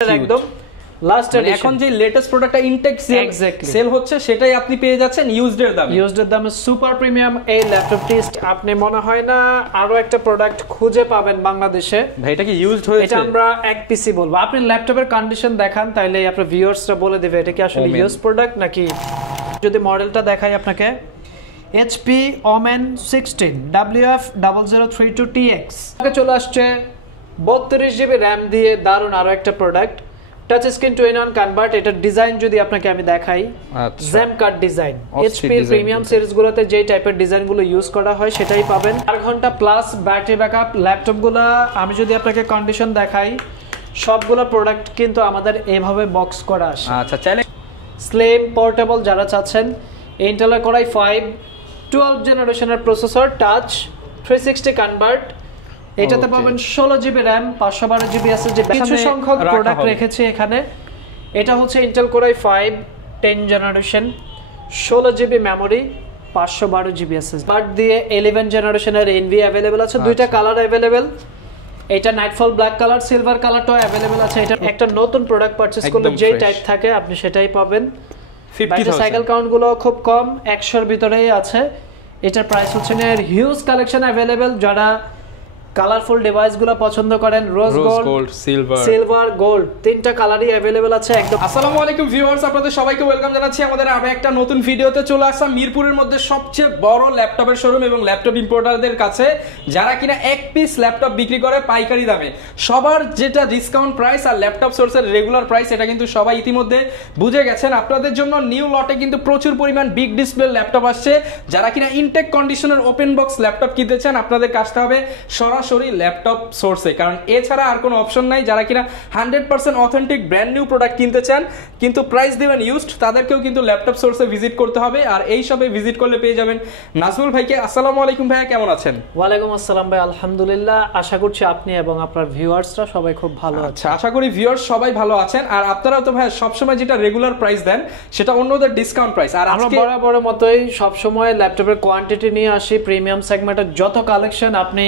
একদম last addition এখন যে লেটেস্ট প্রোডাক্টটা ইনটেক সেল হচ্ছে সেটাই আপনি পেয়ে যাচ্ছেন ইউজড এর দামে সুপার প্রিমিয়াম এই ল্যাপটপটি আপনি মনে হয় না আরো একটা প্রোডাক্ট খুঁজে পাবেন বাংলাদেশে। ভাই এটা কি ইউজড হয়েছে? এটা আমরা এক পিসি বলবো। আপনি ল্যাপটপের কন্ডিশন দেখান তাইলে আপনার ভিউয়ার্সরা বলে দিবে এটা কি আসলে ইউজ প্রোডাক্ট নাকি। যদি মডেলটা দেখাই আপনাকে HP Omen 16 WF0032TX চলে আসছে 32GB RAM দিয়ে দারুণ আরো একটা product touch screen two in one convert. এটার ডিজাইন যদি আপনাকে আমি দেখাই gem cut design. HP premium সিরিজগুলোতে যেই টাইপের ডিজাইনগুলো ইউজ করা হয় সেটাই পাবেন। 4 ঘন্টা প্লাস ব্যাটারি ব্যাকআপ। ল্যাপটপগুলো আমি যদি আপনাকে কন্ডিশন দেখাই সবগুলো প্রোডাক্ট কিন্তু আমাদের এভাবে বক্স করা আসে। আচ্ছা চাইলে স্লিম পোর্টেবল যারা চাচ্ছেন ইন্টেলের Core i5 12 জেনারেশনের প্রসেসর টাচ 360 কনভার্ট। এটাতে পাবেন 16GB RAM 512GB SSD। কিছু সংখ্যক প্রোডাক্ট রেখেছি এখানে। এটা হচ্ছে Intel Core i5 10 generation 16GB memory 512GB SSD but দিয়ে 11 জেনারেশনের NVIDIA अवेलेबल আছে। দুইটা কালার अवेलेबल। এটা নাইটফল ব্ল্যাক কালার সিলভার কালারটাও अवेलेबल আছে। এটা একটা নতুন প্রোডাক্ট পারচেজ করলে যেই টাইপ থাকে আপনি সেটাই পাবেন। 50,000 সাইকেল কাউন্ট গুলো খুব কম 100 এর ভিতরেই আছে। এটার প্রাইস হচ্ছে না হিউজ কালেকশন अवेलेबल। যারা কালারফুল ডিভাইসগুলো পছন্দ করেন রোজ গোল্ড সিলভার গোল্ড তিনটা কালারই अवेलेबल আছে একদম। আসসালামু আলাইকুম ভিউয়ার্স, আপনাদের সবাইকে ওয়েলকাম জানাচ্ছি আমাদের আরো একটা নতুন ভিডিওতে। চলে আসলাম মিরপুরের মধ্যে সবচেয়ে বড় ল্যাপটপের শোরুম এবং ল্যাপটপ ইম্পোর্টারদের কাছে যারা কিনা এক পিস ল্যাপটপ বিক্রি করে পাইকারি দামে। সবার যেটা ডিসকাউন্ট প্রাইস আর ল্যাপটপ সোর্সের রেগুলার প্রাইস এটা কিন্তু সবাই ইতিমধ্যে বুঝে গেছেন। আপনাদের জন্য নিউ লটে কিন্তু প্রচুর পরিমাণ বিগ ডিসপ্লে ল্যাপটপ আসছে। যারা কিনা ইনটেক কন্ডিশনের ওপেন বক্স ল্যাপটপ কিনতে চান আপনাদের কাজটা হবে সরাসরি ল্যাপটপ সোর্সে, কারণ এছাড়া আর কোনো অপশন নাই। যারা কিনা 100% অথেন্টিক ব্র্যান্ড নিউ প্রোডাক্ট কিনতে চান কিন্তু প্রাইস দেবেন ইউজড, তাদেরকেও কিন্তু ল্যাপটপ সোর্সে ভিজিট করতে হবে। আর এই সবে ভিজিট করলে পেয়ে যাবেন নাজমুল ভাইকে। আসসালামু আলাইকুম ভাইয়া, কেমন আছেন? ওয়ালাইকুম আসসালাম ভাই, আলহামদুলিল্লাহ। আশা করছি আপনি এবং আপনার ভিউয়ার্সরা সবাই খুব ভালো আছেন। আচ্ছা, আশা করি ভিউয়ার্স সবাই ভালো আছেন। আর আপনারাও তো ভাই সবসময় যেটা রেগুলার প্রাইস দেন সেটা অন্যদের ডিসকাউন্ট প্রাইস। আর আমরা বরাবরের মতোই সবসময় ল্যাপটপের কোয়ান্টিটি নিয়ে আসি। প্রিমিয়াম সেগমেন্টের যত কালেকশন আপনি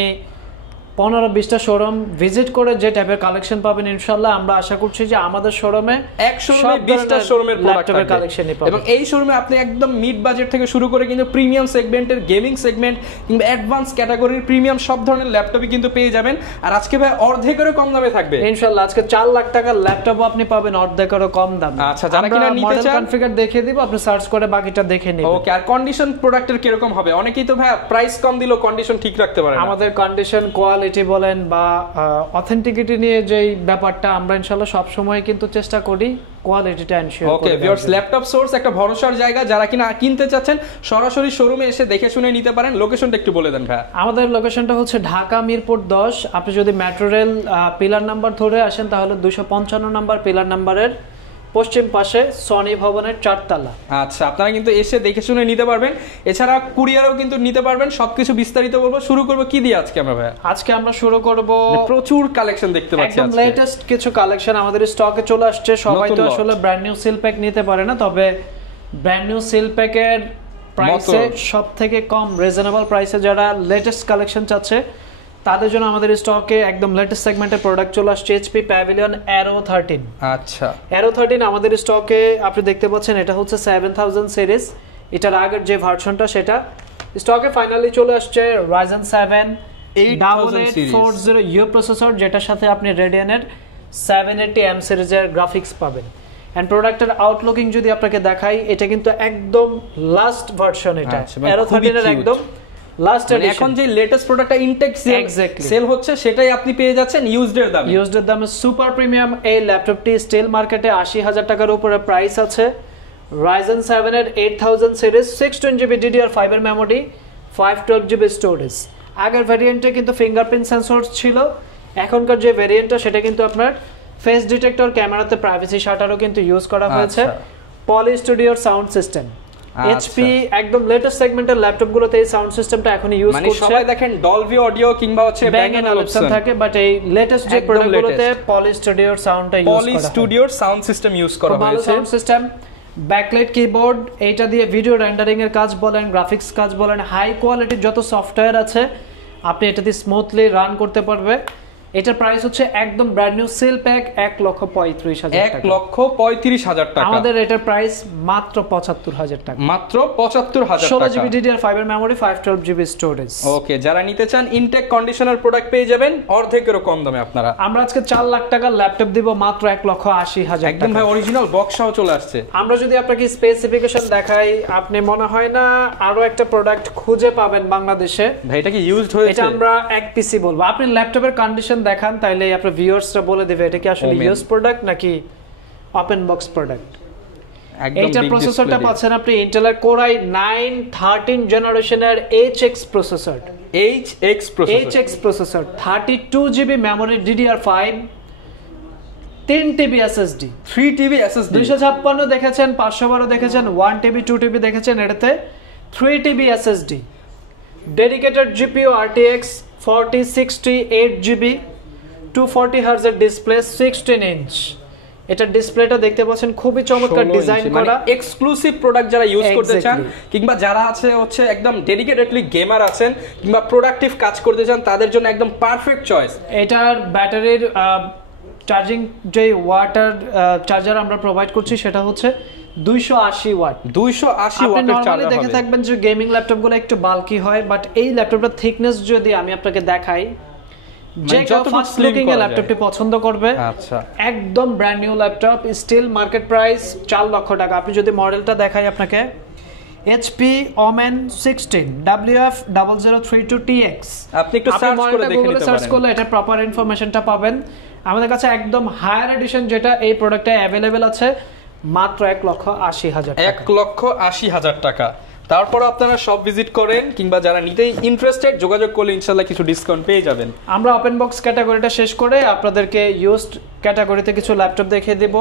15-20টা শোরুম ভিজিট করে যে টাইপের কালেকশন পাবেন ইনশাআল্লাহ আমরা আশা করছি যে আমাদের শোরুমে 120টা শোরুমের ল্যাপটপের কালেকশনই পাবেন। এবং এই শোরুমে আপনি একদম মিড বাজেট থেকে শুরু করে কিন্তু প্রিমিয়াম সেগমেন্টের গেমিং সেগমেন্ট কিংবা অ্যাডভান্স ক্যাটাগরির প্রিমিয়াম সব ধরনের ল্যাপটপই কিন্তু পেয়ে যাবেন। আর আজকে ভাই অর্ধেকেরও কম দামে থাকবে ইনশাআল্লাহ। আজকে 4 লাখ টাকার ল্যাপটপ আপনি পাবেন অর্ধেকেরও কম দামে। আচ্ছা, যারা কিনা নিতে চান কনফিগার দেখিয়ে দিব, আপনি সার্চ করে বাকিটা দেখে নিন। ওকে, আর কন্ডিশন প্রোডাক্টের কি রকম হবে? অনেকেই তো ভাই প্রাইস কম দিলেও কন্ডিশন ঠিক রাখতে পারে না। আমাদের কন্ডিশন কোয়ালিটি বলেন বা অথেন্টিকিটি নিয়ে যেই ব্যাপারটা আমরা ইনশাআল্লাহ সব সময় কিন্তু চেষ্টা করি কোয়ালিটিটা এনশিওর করতে। ওকে ভিউয়ার্স, ল্যাপটপ সোর্স একটা ভরসার জায়গা। যারা কিনা কিনতে চাচ্ছেন সরাসরি শোরুমে এসে দেখে শুনে নিতে পারেন। লোকেশনটা একটু বলে দেন ভাই। আমাদের লোকেশনটা হচ্ছে ঢাকা মিরপুর 10। আপনি যদি মেট্রো রেল পিলার নাম্বার ধরে আসেন তাহলে 255 নাম্বার পিলার নাম্বারের পশ্চিম পাশে সনি ভবনের 4 তলা। আচ্ছা, আপনারা কিন্তু এসে দেখে শুনে নিতে পারবেন। এছাড়া কুরিয়ারও কিন্তু নিতে পারবেন। সবকিছু বিস্তারিত বলবো। শুরু করব কি দিয়ে আজকে আমরা ভাই? আজকে আমরা শুরু করব প্রচুর কালেকশন দেখতে পাচ্ছি আজকে। একদম লেটেস্ট কিছু কালেকশন আমাদের স্টকে চলে আসছে। সবাই তো আসলে ব্র্যান্ড নিউ সিল প্যাক নিতে পারে না, তবে ব্র্যান্ড নিউ সিল প্যাকের প্রাইসে সবথেকে কম রিজনেবল প্রাইসে যারা লেটেস্ট কালেকশন চাচ্ছে তাদের জন্য আমাদের স্টকে একদম লেটেস্ট সেগমেন্টের প্রোডাক্ট চলে আসছে। HP Pavilion Aero 13। আচ্ছা, Aero 13 আমাদের স্টকে আপনি দেখতে পাচ্ছেন এটা হচ্ছে 7000 সিরিজ। এটার আগের যে ভার্সনটা সেটা স্টকে ফাইনালি চলে আসছে। Ryzen 7 8840U প্রসেসর, যেটার সাথে আপনি Radeon-এর 780M সিরিজের গ্রাফিক্স পাবেন। এন্ড প্রোডাক্টের আউটলুকিং যদি আপনাকে দেখাই এটা কিন্তু একদম লাস্ট ভার্সন। এটা Aero 13 এর একদম লাস্ট এডিশন। এখন যে লেটেস্ট প্রোডাক্টটা ইনটেক সেল হচ্ছে সেটাই আপনি পেয়ে যাচ্ছেন ইউজড এর দামে। সুপার প্রিমিয়াম এই ল্যাপটপটি স্টিল মার্কেটে 80,000 টাকার উপরে প্রাইস আছে। Ryzen 7 এর 8000 সিরিজ 620GB DDR5 এর মেমরি 512GB স্টোরেজ। আগের ভ্যারিয়েন্টে কিন্তু ফিঙ্গারপ্রিন্ট সেন্সর ছিল, এখনকার যে ভ্যারিয়েন্টটা সেটা কিন্তু আপনার ফেস ডিটেক্টর ক্যামেরাতে প্রাইভেসি শাটারও কিন্তু ইউজ করা হয়েছে। পলি স্টুডিওর সাউন্ড সিস্টেম। HP একদম লেটেস্ট সেগমেন্টের ল্যাপটপগুলোতে এই সাউন্ড সিস্টেমটা এখন ইউজ করছে। মানে সবাই দেখেন ডলবি অডিও কিংবা হচ্ছে ব্যাং এন্ড অপশন থাকে, বাট এই লেটেস্ট যে প্রোডাক্টগুলোতে পলি স্টুডিওর সাউন্ডটা ইউজ করা হয়। পলি স্টুডিওর সাউন্ড সিস্টেম ইউজ করা হয়েছে। ভালো সাউন্ড সিস্টেম, ব্যাকলাইট কিবোর্ড, এইটা দিয়ে ভিডিও রেন্ডারিং এর কাজ বলেন, গ্রাফিক্স কাজ বলেন, হাই কোয়ালিটির যত সফটওয়্যার আছে আপনি এটা দিয়ে স্মুথলি রান করতে পারবে। এটার প্রাইস হচ্ছে একদম ব্র্যান্ড নিউ সেল প্যাক 1,35,000 টাকা। 1,35,000 টাকা। আমাদের এটার প্রাইস মাত্র 75,000 টাকা। মাত্র 75,000 টাকা। 16 জিবি DDR5 এর মেমোরি, 512 জিবি স্টোরেজ। ওকে, যারা নিতে চান ইনটেক কন্ডিশনার প্রোডাক্ট পেয়ে যাবেন অর্ধেকেরও কম দামে আপনারা। আমরা আজকে 4 লাখ টাকার ল্যাপটপ দিব মাত্র 1,80,000 টাকা। একদম ভাই অরিজিনাল বক্স সহ চলে আসছে। আমরা যদি আপনাকে স্পেসিফিকেশন দেখাই, আপনি মনে হয় না আরো একটা প্রোডাক্ট খুঁজে পাবেন বাংলাদেশে। ভাই এটা কি ইউজড হয়েছে? এটা আমরা এক পিসি বলবো। আপনি ল্যাপটপের কন্ডিশন দেখান, তাইলে আপনার ভিউয়ার্সরা বলে দেবে এটা কি আসলে ইউজ প্রোডাক্ট নাকি ওপেন বক্স প্রোডাক্ট। এইটার প্রসেসরটা পাচ্ছেন আপনি ইন্টেলের Core i9 13 জেনারেশনের HX processor. HX processor, 32 GB memory, DDR5, 3 TB SSD, 3 TB SSD, 256 দেখেছেন, 512 দেখেছেন, 1 TB 2 TB দেখেছেন, এটাতে 3 TB SSD, dedicated GPU RTX 4060 8GB, 240 Hz এর ডিসপ্লে, 16 ইঞ্চ। এটা ডিসপ্লেটা দেখতে পাচ্ছেন খুবই চমৎকার ডিজাইন করা। এক্সক্লুসিভ প্রোডাক্ট যারা ইউজ করতে চান, কিংবা যারা হচ্ছে একদম ডেডিকেটেডলি গেমার আছেন কিংবা প্রোডাক্টিভ কাজ করতে চান, তাদের জন্য একদম পারফেক্ট চয়েস। এটার ব্যাটারির চার্জিং যে ওয়াটার চার্জার আমরা প্রোভাইড করছি সেটা হচ্ছে 280 ওয়াট। 280 ওয়াটের চার্জার হবে। দেখে থাকবেন যে গেমিং ল্যাপটপগুলো একটু বাল্কি হয়, বাট এই ল্যাপটপটার থিকনেস যদি আমি আপনাকে দেখাই, যে কেউ ফার্স্ট লুকিং এ ল্যাপটপটি পছন্দ করবে। আচ্ছা, একদম brand new laptop, steel market price 4 লক্ষ টাকা। আপনি যদি মডেলটা দেখাই আপনাকে, HP Omen 16 WF0032TX, আপনি একটু সার্চ করে দেখে নিতে পারেন। সার্চ করলে এটা প্রপার ইনফরমেশনটা পাবেন। আমাদের কাছে একদম হায়ার এডিশন যেটা এই প্রোডাক্টে अवेलेबल আছে মাত্র 1,80,000 টাকা। 1,80,000 টাকা। তারপর আপনারা সব ভিজিট করেন, কিংবা যারা নিতে ইন্টারেস্টেড যোগাযোগ করলে ইনশাআল্লাহ কিছু ডিসকাউন্ট পেয়ে যাবেন। আমরা ওপেন বক্স ক্যাটাগরিটা শেষ করে আপনাদেরকে ইউজড ক্যাটাগরিতে কিছু ল্যাপটপ দেখিয়ে দেব।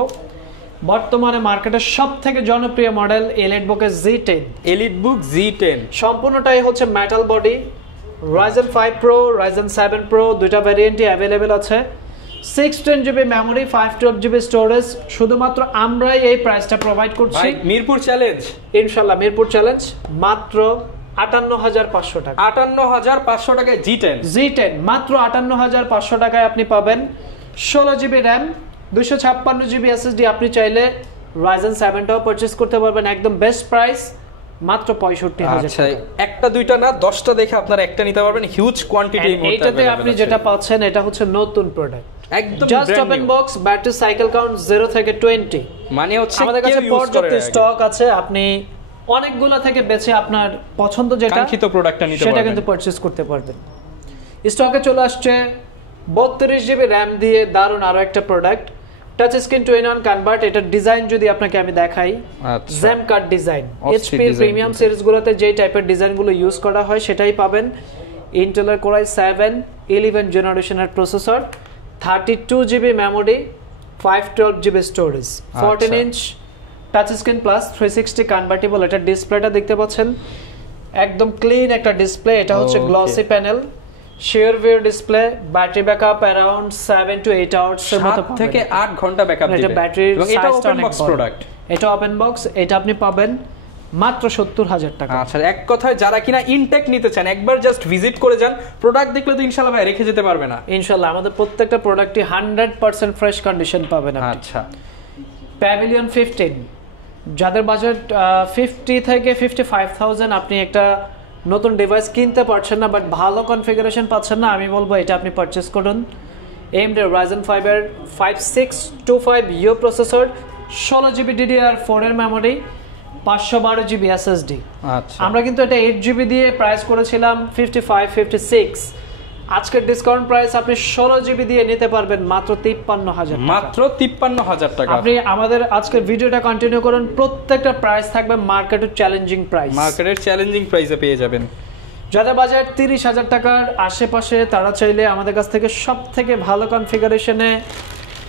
বর্তমানে মার্কেটের সবথেকে জনপ্রিয় model EliteBook Z10। EliteBook Z10 সম্পূর্ণটাই হচ্ছে metal body, Ryzen 5 Pro, Ryzen 7 Pro দুইটা ভ্যারিয়েন্টই अवेलेबल আছে। 16 জিবি মেমোরি, 512 জিবি স্টোরেজ। শুধুমাত্র আমরাই এই প্রাইসটা প্রোভাইড করছি। মিরপুর চ্যালেঞ্জ, ইনশাআল্লাহ মিরপুর চ্যালেঞ্জ, মাত্র 58,500 টাকা। 58,500 টাকায় Z10 মাত্র 58,500 টাকায় আপনি পাবেন। 16 জিবি র্যাম, 256 জিবি SSD। আপনি চাইলে Ryzen 7টাও পারচেজ করতে পারবেন, একদম বেস্ট প্রাইস মাত্র 65,000 টাকা। একটা দুইটা না 10টা দেখে আপনারা একটা নিতে পারবেন, হিউজ কোয়ান্টিটি। এইটাতে আপনি যেটা পাচ্ছেন এটা হচ্ছে নতুন প্রোডাক্ট, একদম just open box, battery cycle count 0 থেকে 20। মানে হচ্ছে আমাদের কাছে পর্যাপ্ত স্টক আছে, আপনি অনেকগুলো থেকে বেছে আপনার পছন্দ যেটা কাঙ্ক্ষিত প্রোডাক্টটা নিতে পারবেন, সেটা কিন্তু পারচেজ করতে পারবেন। স্টকে চলে আসছে 32 জিবি র‍্যাম দিয়ে দারুণ আরো একটা product, touch screen 2-in-1 convert. এটার ডিজাইন যদি আপনাকে আমি দেখাই, gem cut design. HP premium সিরিজগুলোতে যে টাইপের ডিজাইনগুলো ইউজ করা হয় সেটাই পাবেন। ইন্টেলের Core i7 11 জেনারেশনের processor, 32 GB memory, 512 GB storage, 14 inch touch screen plus 360 convertible. এটা ডিসপ্লেটা দেখতে পাচ্ছেন একদম ক্লিন একটা ডিসপ্লে। এটা হচ্ছে glossy panel, share view display, battery backup around 7 to 8 hours এর মতো 7 থেকে 8 ঘন্টা ব্যাকআপ দিবে। এবং এটা ওপেন বক্স প্রোডাক্ট, এটা ওপেন বক্স। এটা আপনি পাবেন মাত্র 70,000 টাকা। আচ্ছা, এক কথায় যারা কিনা ইনটেক নিতে চান একবার জাস্ট ভিজিট করে যান, প্রোডাক্ট দেখলে তো ইনশাআল্লাহ ভাই রেখে যেতে পারবে না। ইনশাআল্লাহ আমাদের প্রত্যেকটা প্রোডাক্টই 100% ফ্রেশ কন্ডিশন পাবেন আপনি। আচ্ছা, Pavilion 15, যাদের বাজেট 50 থেকে 55,000, আপনি একটা নতুন ডিভাইস কিনতে পারছেন না বাট ভালো কনফিগারেশন পাচ্ছেন না, আমি বলবো এটা আপনি পারচেজ করুন। AMD Ryzen 5 এর 5625U প্রসেসর, 16 জিবি DDR4 এর মেমোরি, 512 জিবি SSD। আচ্ছা, আমরা কিন্তু এটা 8 জিবি দিয়ে প্রাইস করেছিলাম 55-56। আজকের ডিসকাউন্ট প্রাইস আপনি 16 জিবি দিয়ে নিতে পারবেন মাত্র 53,000 টাকা। মাত্র 53,000 টাকা। আপনি আমাদের আজকের ভিডিওটা কন্টিনিউ করুন, প্রত্যেকটা প্রাইস থাকবে মার্কেটের চ্যালেঞ্জিং প্রাইস। মার্কেটের চ্যালেঞ্জিং প্রাইসে পেয়ে যাবেন। যাদের বাজেট 30,000 টাকার আশেপাশে তারা চাইলে আমাদের কাছ থেকে সবথেকে ভালো কনফিগারেশনে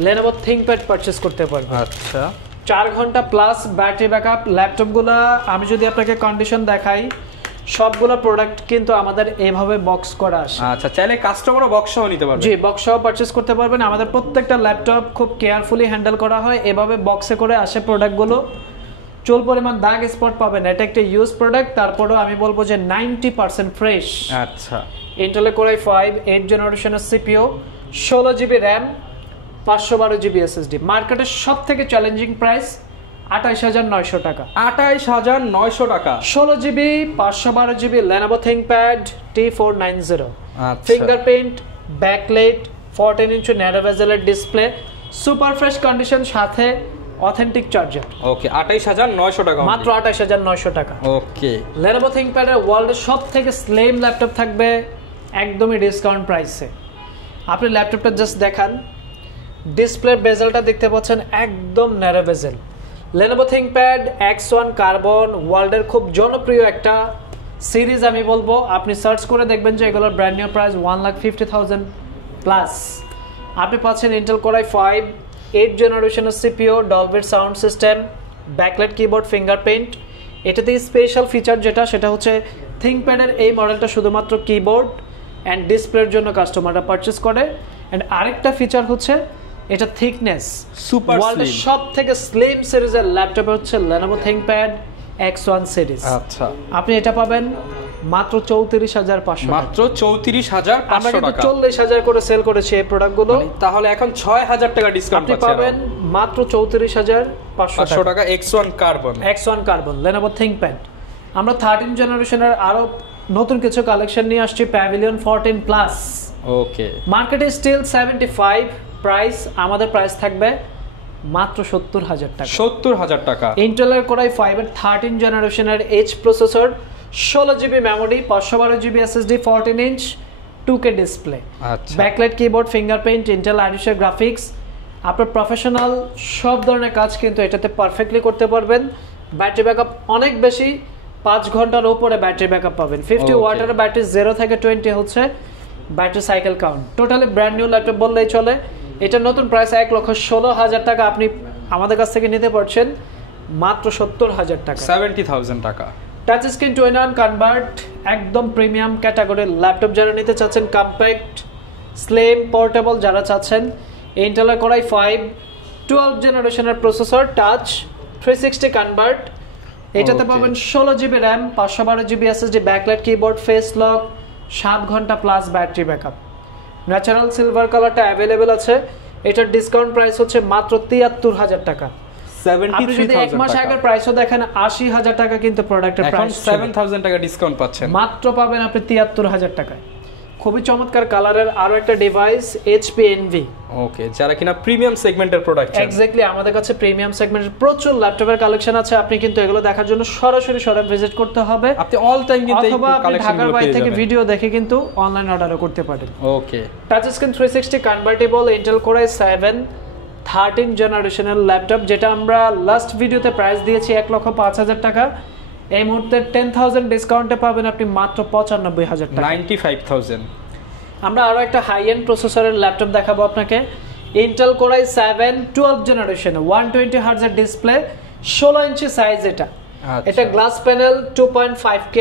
Lenovo ThinkPad পারচেজ করতে পারবে। আচ্ছা, 4 ঘন্টা প্লাস ব্যাটারি ব্যাকআপ। ল্যাপটপগুলো আমি যদি আপনাকে কন্ডিশন দেখাই, সবগুলো প্রোডাক্ট কিন্তু আমাদের এইভাবে বক্স করা আসে। আচ্ছা, চাইলে কাস্টমারও বক্স সহ নিতে পারবে। জি, বক্স সহ পারচেজ করতে পারবেন। আমাদের প্রত্যেকটা ল্যাপটপ খুব কেয়ারফুলি হ্যান্ডেল করা হয়, এভাবে বক্সে করে আসে প্রোডাক্টগুলো। চুল পরিমাণ দাগ স্পট পাবেন, এটা একটা ইউজ প্রোডাক্ট, তারপরেও আমি বলবো যে 90% ফ্রেশ। আচ্ছা, ইন্টেলের Core i5 8 জেনারেশনের CPU, 16GB RAM 512GB SSD মার্কেটের সবথেকে চ্যালেঞ্জিং প্রাইস 28900 টাকা 28900 টাকা 16GB 512GB Lenovo ThinkPad T490 আচ্ছা ফিঙ্গারপ্রিন্ট ব্যাকলাইট 14 ইঞ্চি ন্যারো বেজেলের ডিসপ্লে সুপার ফ্রেশ কন্ডিশন সাথে অথেন্টিক চার্জার ওকে 28900 টাকা মাত্র 28900 টাকা ওকে Lenovo ThinkPad এর ওয়ার্ল্ডের সবথেকে স্লিম ল্যাপটপ থাকবে একদমই ডিসকাউন্ট প্রাইসে আপনি ল্যাপটপটা জাস্ট দেখান ডিসপ্লে বেজেলটা দেখতে পাচ্ছেন একদম ন্যারো বেজেল Lenovo ThinkPad X1 কার্বন ওয়ার্ল্ডের খুব জনপ্রিয় একটা সিরিজ আমি বলবো আপনি সার্চ করে দেখবেন যে এগুলোর ব্র্যান্ড নিউ প্রাইস 1,50,000 প্লাস আপনি পাচ্ছেন Intel Core i5 8 জেনারেশনের CPU Dolby sound system backlight keyboard fingerprint এটাতে স্পেশাল ফিচার যেটা সেটা হচ্ছে ThinkPad এর এই মডেলটা শুধুমাত্র কিবোর্ড অ্যান্ড ডিসপ্লের জন্য কাস্টমাররা পারচেজ করে অ্যান্ড আরেকটা ফিচার হচ্ছে এটা থিকনেস সুপার ওয়ার্ল্ডের সবথেকে স্লিম সিরিজের ল্যাপটপ হচ্ছে Lenovo ThinkPad X1 সিরিজ আচ্ছা আপনি এটা পাবেন মাত্র 34500 মাত্র 34500 আমরা কিন্তু টাকা 40000 করে সেল করেছি এই প্রোডাক্টগুলো তাহলে এখন 6000 টাকা ডিসকাউন্ট আপনি পাবেন মাত্র 34500 টাকা X1 carbon X1 carbon Lenovo ThinkPad আমরা 13 জেনারেশনের আরো নতুন কিছু কালেকশন নিয়ে আসছি Pavilion 14 প্লাস ওকে মার্কেটে স্টিল 75 প্রাইস আমাদের প্রাইস থাকবে মাত্র 70000 টাকা 70000 টাকা Intel Core i5 এর 13 জেনারেশনের H processor 16GB memory 512GB SSD 14 inch 2K display আচ্ছা backlight keyboard fingerprint Intel Iris graphics আপনার প্রফেশনাল সব ধরনের কাজ কিন্তু এটাতে পারফেক্টলি করতে পারবেন ব্যাটারি ব্যাকআপ অনেক বেশি 5 ঘন্টার উপরে ব্যাটারি ব্যাকআপ পাবেন 50 ওয়াটের ব্যাটারি 0 থেকে 20 হচ্ছে battery cycle count totally brand new laptop বললেই চলে এটা নতুন প্রাইস 1,16,000 টাকা আপনি আমাদের কাছ থেকে নিতে পারছেন মাত্র 70000 টাকা 70000 টাকা টাচ স্ক্রিন 21 কনভার্ট একদম প্রিমিয়াম ক্যাটাগরির ল্যাপটপ যারা নিতে চাচ্ছেন কম্প্যাক্ট স্লিম পোর্টেবল যারা চাচ্ছেন Intel Core i5 12 জেনারেশনের প্রসেসর টাচ 360 কনভার্ট এটাতে পাবেন 16GB RAM 512GB SSD backlight keyboard face lock 7 ঘন্টা plus battery backup natural silver কালারটা অ্যাভেলেবেল আছে এটার ডিসকাউন্ট প্রাইস হচ্ছে মাত্র 73000 টাকা 73000 মাস আগের প্রাইসও দেখেন 80000 টাকা কিন্তু প্রোডাক্টের প্রাইস 7000 টাকা ডিসকাউন্ট পাচ্ছেন মাত্র পাবেন আপনি 73000 টাকায় খুবই চমৎকার কালারের আরো একটা ডিভাইস HP Envy ওকে যারা কিনা প্রিমিয়াম সেগমেন্টের প্রোডাক্ট এক্স্যাক্টলি আমাদের কাছে প্রিমিয়াম সেগমেন্টের প্রচুর ল্যাপটপের কালেকশন আছে আপনি কিন্তু এগুলো দেখার জন্য সরাসরি শোরুম ভিজিট করতে হবে আপনি অল টাইম কিন্তু এই অথবা আপনি ঢাকার কালেকশনগুলো বাইরে পেয়ে থেকে যাবেন ভিডিও দেখে কিন্তু অনলাইন অর্ডারও করতে পারেন ওকে touch screen 360 convertible Intel Core i7 13 জেনারেশনের ল্যাপটপ যেটা আমরা লাস্ট ভিডিওতে প্রাইস দিয়েছি 1,05,000 টাকা এই মুহূর্তে 10000 ডিসকাউন্টে পাবেন আপনি মাত্র 95000 টাকা 95000 আমরা আরো একটা হাই এন্ড প্রসেসরের ল্যাপটপ দেখাবো আপনাকে Intel Core i7 12 generation 120 Hz এর ডিসপ্লে 16 ইঞ্চি সাইজ এটা glass panel 2.5K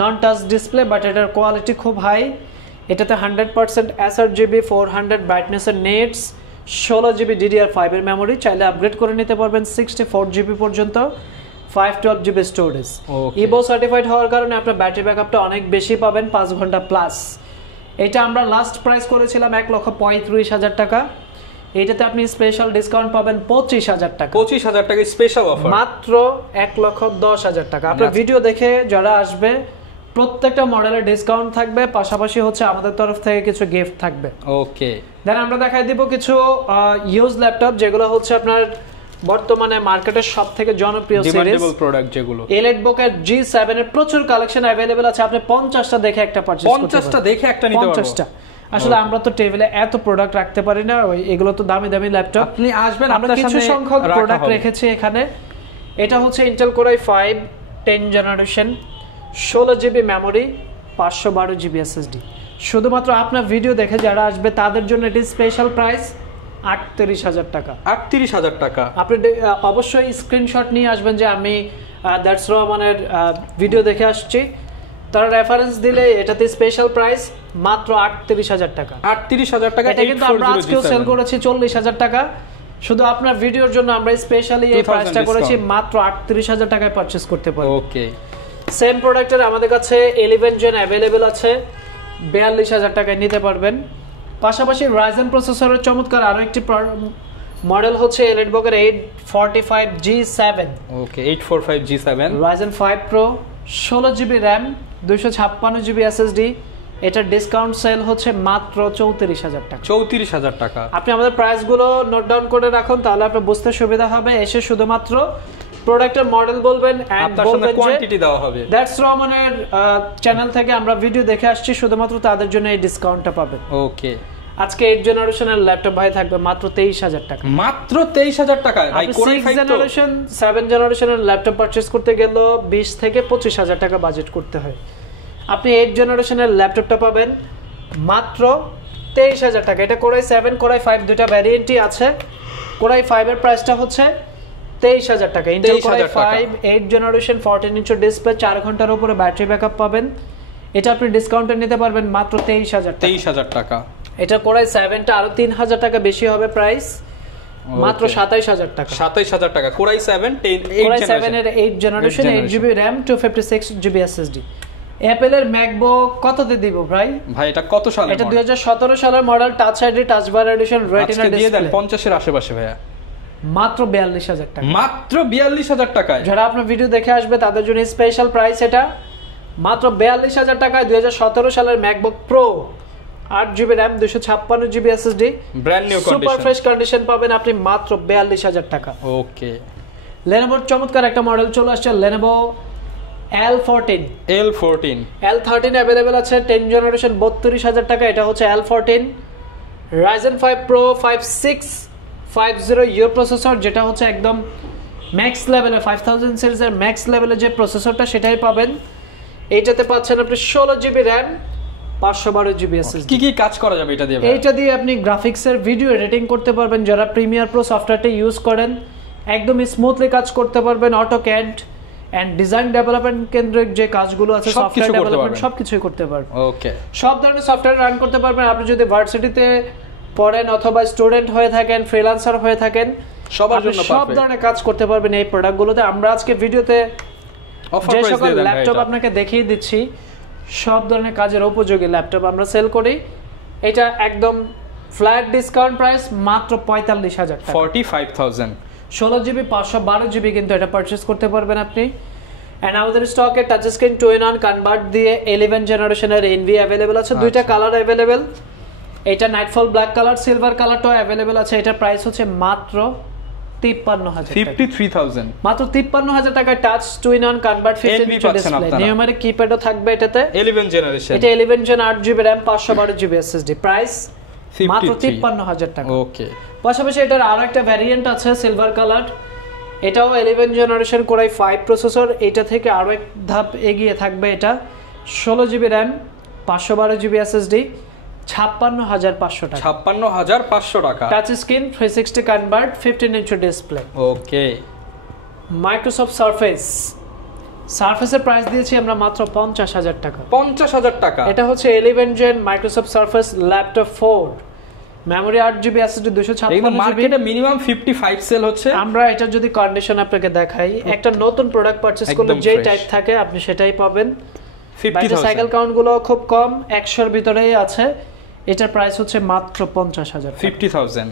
non touch display but এটার কোয়ালিটি খুব হাই এটাতে 100% sRGB 400 ব্রাইটনেসের নেটস 16GB DDR5 এর মেমরি চাইলে আপগ্রেড করে নিতে পারবেন 64GB পর্যন্ত 512GB স্টোরেজ ইবো সার্টিফাইড হওয়ার কারণে আপনার ব্যাটারি ব্যাকআপটা অনেক বেশি পাবেন 5 ঘন্টা প্লাস এটা আমরা লাস্ট প্রাইস করেছিলাম 1,35,000 টাকা এটাতে আপনি স্পেশাল ডিসকাউন্ট পাবেন 25000 টাকা 25000 টাকা স্পেশাল অফার মাত্র 1,10,000 টাকা আপনার ভিডিও দেখে যারা আসবে প্রত্যেকটা মডেলের ডিসকাউন্ট থাকবে পাশাপাশি হচ্ছে আমাদের তরফ থেকে কিছু গিফট থাকবে ওকে দেন আমরা দেখাই দিব কিছু ইউজ ল্যাপটপ যেগুলো হচ্ছে আপনার বর্তমানে মার্কেটের সবথেকে জনপ্রিয় সিরিজ ডিমান্ডেবল প্রোডাক্ট যেগুলো EliteBook এর G7 এর প্রচুর কালেকশন अवेलेबल আছে আপনি 50টা দেখে একটা পারচেজ করতে পারবেন 50টা দেখে একটা নিতে পারবেন 50টা আসলে আমরা তো টেবিলে এত প্রোডাক্ট রাখতে পারি না ওই এগুলো তো দামি দামি ল্যাপটপ আপনি আসবেন আমরা কিছু সংখ্যক প্রোডাক্ট রেখেছি এখানে এটা হচ্ছে Intel Core i5 10 generation 16GB memory 512GB SSD শুধুমাত্র আপনার ভিডিও দেখে যারা আসবে তাদের জন্য এটি স্পেশাল প্রাইস 38000 টাকা 38000 টাকা আপনি অবশ্যই স্ক্রিনশট নিয়ে আসবেন যে আমি দ্যাটস রহমানের ভিডিও দেখে আসছি তার রেফারেন্স দিলে এটাতে স্পেশাল প্রাইস মাত্র 38000 টাকা 38000 টাকা এটা কিন্তু আমরা আজকেও সেল করেছি 40000 টাকা শুধু আপনার ভিডিওর জন্য আমরা স্পেশালি এই প্রাইসটা করেছি মাত্র 38000 টাকায় পারচেজ করতে পারবেন ওকে সেম প্রোডাক্টের আমাদের কাছে 11 জেন अवेलेबल আছে 42000 টাকায় নিতে পারবেন পাশাপাশি রাইজেন প্রসেসরের চমৎকার আরো একটি মডেল হচ্ছে এলিটবুক এর 845G7। ওকে 845G7 Ryzen 5 pro 16GB RAM 256GB SSD। এটা ডিসকাউন্ট সেল হচ্ছে মাত্র 34000 টাকা। 34000 টাকা। আপনি আমাদের প্রাইসগুলো নোট ডাউন করে রাখুন, তাহলে আপনার বুঝতে সুবিধা হবে। এসে শুধুমাত্র প্রোডাক্টের মডেল বলবেন এন্ড বলবেন কোয়ান্টিটি দেওয়া হবে। দ্যাটস রহমানের চ্যানেল থেকে আমরা ভিডিও দেখে আসছি, শুধুমাত্র তাদের জন্য এই ডিসকাউন্টটা পাবেন। ওকে আজকে 8 জেনারেশনের ল্যাপটপ ভাই থাকবে মাত্র 23000 টাকা। মাত্র 23000 টাকায় ভাই কোরাই 5 জেনারেশন 7 জেনারেশনের ল্যাপটপ পারচেজ করতে গেলে 20 থেকে 25000 টাকা বাজেট করতে হয়। আপনি 8 জেনারেশনের ল্যাপটপটা পাবেন মাত্র 23000 টাকা। এটা কোরাই 7 কোরাই 5 দুটো ভ্যারিয়েন্টই আছে। কোরাই 5 এর প্রাইসটা হচ্ছে 23000 টাকা। Intel core i 5 8 generation 14 inch display, 4 ঘন্টার উপরে ব্যাটারি ব্যাকআপ পাবেন। এটা আপনি ডিসকাউন্টে নিতে পারবেন মাত্র 23000 টাকা। এটা কোরাই 7টা আরো 3000 টাকা বেশি হবে প্রাইস, মাত্র 27000 টাকা। 27000 টাকা। কোরাই 7 কোরাই 7 এর 8 generation 8GB RAM 256GB SSD। অ্যাপলের ম্যাকবুক কততে দিব ভাই? ভাই এটা কত সালের? এটা 2017 সালের model, touch ID, touch bar edition, retina display. দিয়ে দেন 50 এর আশেপাশে ভাইয়া। মাত্র 42000 টাকা। মাত্র 42000 টাকায়। যারা আপনার ভিডিও দেখে আসবে তাদের জন্য স্পেশাল প্রাইস এটা মাত্র 42000 টাকায়। 2017 সালের MacBook pro 8GB RAM 256GB SSD brand new condition, super fresh condition পাবেন আপনি মাত্র 42000 টাকা। ওকে। Lenovoর চমৎকার একটা মডেল চলে আসছে, Lenovo L14 L13 अवेलेबल আছে 10 জেনারেশন 32000 টাকা। এটা হচ্ছে L14 Ryzen 5 Pro 5650U processor, যেটা হচ্ছে একদম ম্যাক্স লেভেলে 5000 সিরিজের ম্যাক্স লেভেলে যে প্রসেসরটা সেটাই পাবেন। এইটাতে পাচ্ছেন আপনি 16GB RAM 512GB SSD। কি কি কাজ করা যাবে এটা দিয়ে? এইটা দিয়ে আপনি গ্রাফিক্সের ভিডিও এডিটিং করতে পারবেন। যারা প্রিমিয়ার প্রো সফটওয়্যারটা ইউজ করেন একদম স্মুথলি কাজ করতে পারবেন। অটোক্যাড এন্ড ডিজাইন ডেভেলপমেন্ট কেন্দ্রিক যে কাজগুলো আছে সফটওয়্যার ডেভেলপমেন্ট সবকিছুই করতে পারবেন। ওকে, সব ধরনের সফটওয়্যার রান করতে পারবেন। আপনি যদি ভার্সিটিতে পড়েন অথবা স্টুডেন্ট হয়ে থাকেন, ফ্রিল্যান্সার হয়ে থাকেন, সবার জন্য সব ধরনের কাজ করতে পারবেন এই প্রোডাক্টগুলোতে। আমরা আজকে ভিডিওতে যে সকল ল্যাপটপ আপনাকে দেখিয়ে দিচ্ছি সব ধরনের কাজের উপযোগী ল্যাপটপ আমরা সেল করি। এটা একদম ফ্ল্যাট ডিসকাউন্ট প্রাইস মাত্র 45000 টাকা। 45000 16GB 512GB কিন্তু এটা পারচেজ করতে পারবেন আপনি। এন্ড আমাদের স্টকে টাচ স্ক্রিন 2-in-1 কনভার্ট দিয়ে 11 জেনারেশনের এনভি अवेलेबल আছে। দুইটা কালার अवेलेबल, এটা নাইটফল ব্ল্যাক কালার, সিলভার কালারটাও अवेलेबल আছে। এটার প্রাইস হচ্ছে মাত্র 53000 টাকা। 53000 মাত্র 53000 টাকা। Touch 2-in-1 convert 15 inch display, numeric কিপ্যাডও থাকবে এটাতে। 11 জেনারেশন, এটা 11 gen 8GB RAM 512GB SSD, price মাত্র 53000 টাকা। ওকে। পাশাপাশি এটার আরো একটা ভ্যারিয়েন্ট আছে সিলভার কালার, এটাও 11 জেনারেশন কোরাই 5 প্রসেসর। এটা থেকে আরো এক ধাপ এগিয়ে থাকবে। এটা 16GB RAM 512GB SSD 56500 টাকা। 56500 টাকা। Touch screen 360 convert 15 inch display. ওকে। মাইক্রোসফট সারফেসের প্রাইস দিয়েছি আমরা মাত্র 50000 টাকা। 50000 টাকা। এটা হচ্ছে 11 gen Microsoft Surface laptop 4, memory 8GB SSD 256GB। মার্কেটে মিনিমাম 55 সেল হচ্ছে। আমরা এটা যদি কন্ডিশন আপনাকে দেখাই, একটা নতুন প্রোডাক্ট পারচেজ করলে যে টাইপ থাকে আপনি সেটাই পাবেন। 50000 সাইকেল কাউন্ট গুলো খুব কম, 100 এর ভিতরেই আছে। এটার প্রাইস হচ্ছে মাত্র 50000 50000।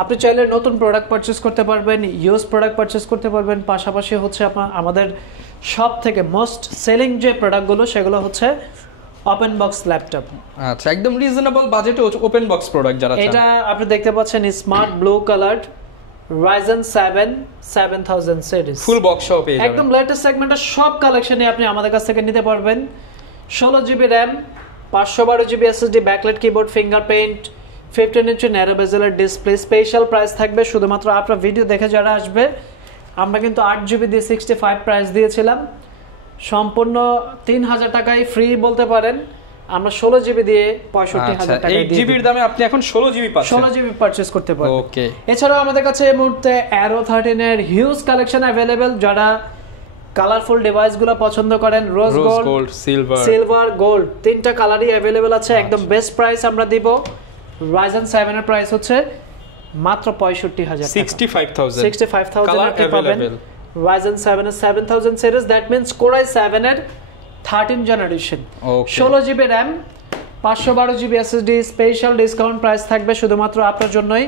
আপনি চাইলে নতুন প্রোডাক্ট পারচেজ করতে পারবেন, ইউজ প্রোডাক্ট পারচেজ করতে পারবেন। পাশাপাশি হচ্ছে আমাদের সব থেকে মোস্ট সেলিং যে প্রোডাক্টগুলো সেগুলো হচ্ছে ওপেন বক্স ল্যাপটপ। আচ্ছা, একদম রিজনেবল বাজেটে ওপেন বক্স প্রোডাক্ট যারা চান। এটা আপনি দেখতে পাচ্ছেন smart blue colour Ryzen 7 7000 series, full box সহ পেয়ে যাবেন। একদম লেটেস্ট সেগমেন্টের সব কালেকশনে আপনি আমাদের কাছ থেকে নিতে পারবেন। 16GB RAM 512GB SSD, backlight keyboard, fingerprint, 15 ইঞ্চি ন্যারো বেজেলের ডিসপ্লে। স্পেশাল প্রাইস থাকবে শুধুমাত্র আপনার ভিডিও দেখে যারা আসবে। আমরা কিন্তু 8GB দিয়ে 65 প্রাইস দিয়েছিলাম, সম্পূর্ণ 3000 টাকায় ফ্রি বলতে পারেন। আমরা 16GB দিয়ে 65000 টাকা দিয়ে 8GB এর দামে আপনি এখন 16GB পাচ্ছেন। 16GB পারচেজ করতে পারবেন। ওকে। এছাড়াও আমাদের কাছে এই মুহূর্তে Aero 13 এর হিউজ কালেকশন अवेलेबल। যারা কালারফুল ডিভাইসগুলো পছন্দ করেন, রোজ গোল্ড, সিলভার, গোল্ড, তিনটা কালারই अवेलेबल আছে। একদম বেস্ট প্রাইস আমরা দিব। Ryzen 7 এর প্রাইস হচ্ছে মাত্র 65000 টাকা। 65000 আপনি পাবেন। Ryzen 7 এর 7000 series, that means Core i7 এর 13 generation, 16GB RAM 512 GB SSD, special discount price থাকবে শুধুমাত্র আপনার জন্যই,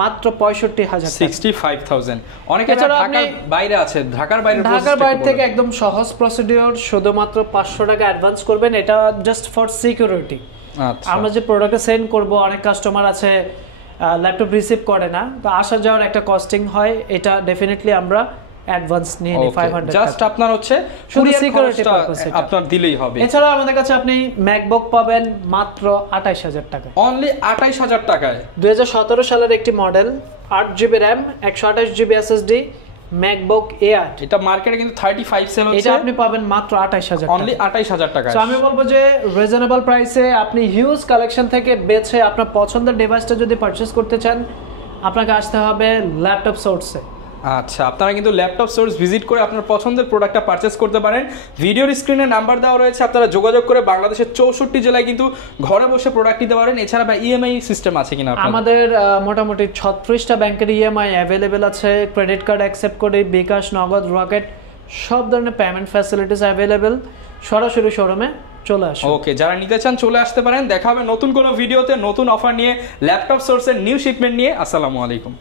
মাত্র 65,000 65,000। অনেকে ঢাকার বাইরে আছে, ঢাকার বাইরে থেকে একদম সহজ প্রসিডিওর, শুধুমাত্র 500 টাকা অ্যাডভান্স করবেন, এটা জাস্ট ফর সিকিউরিটি। আচ্ছা, আমরা যে প্রোডাক্টটা সেন্ড করব, অনেক কাস্টমার আছে ল্যাপটপ রিসিভ করে না, তো আসা যাওয়ার একটা কস্টিং হয়, এটা ডেফিনেটলি আমরা অ্যাডভান্স নিয়ে নিই 500 জাস্ট আপনার হচ্ছে শুধু সিকিউরিটি পারপাস আপনার দিলেই হবে। এছাড়া আমাদের কাছে আপনি ম্যাকবুক পাবেন মাত্র 28,000 টাকা, অনলি 28,000 টাকায়। 2017 সালের একটি model, 8 GB RAM, 128 GB SSD, MacBook air. এটা মার্কেটে কিন্তু 35 সেল হচ্ছে, এটা আপনি পাবেন মাত্র 28,000 টাকা, অনলি 28,000 টাকা। সো আমি বলবো যে রিজনেবল প্রাইসে আপনি হিউজ কালেকশন থেকে বেছে আপনার পছন্দের ডিভাইসটা যদি পারচেজ করতে চান, আপনাকে আসতে হবে ল্যাপটপ সোর্সে। আচ্ছা, আপনারা কিন্তু ল্যাপটপ সোর্স ভিজিট করে আপনার পছন্দের প্রোডাক্টটা পারচেজ করতে পারেন। ভিডিওর স্ক্রিনে নাম্বার দেওয়া রয়েছে, আপনারা যোগাযোগ করে বাংলাদেশের 64 জেলায় কিন্তু ঘরে বসে প্রোডাক্ট নিতে পারেন। এছাড়া বা ইএমআই সিস্টেম আছে কিনা? আমাদের মোটামুটি 36টা ব্যাংকের ইএমআই অ্যাভেলেবেল আছে, ক্রেডিট কার্ড অ্যাকসেপ্ট করি, বিকাশ, নগদ, রকেট, সব ধরনের পেমেন্ট ফ্যাসিলিটিস অ্যাভেলেবেল। সরাসরি শোরুমে চলে আসুন। ওকে, যারা নিতে চান চলে আসতে পারেন। দেখা হবে নতুন কোনো ভিডিওতে নতুন অফার নিয়ে, ল্যাপটপ সোর্সের নিউ শিপমেন্ট নিয়ে। আসসালামু আলাইকুম।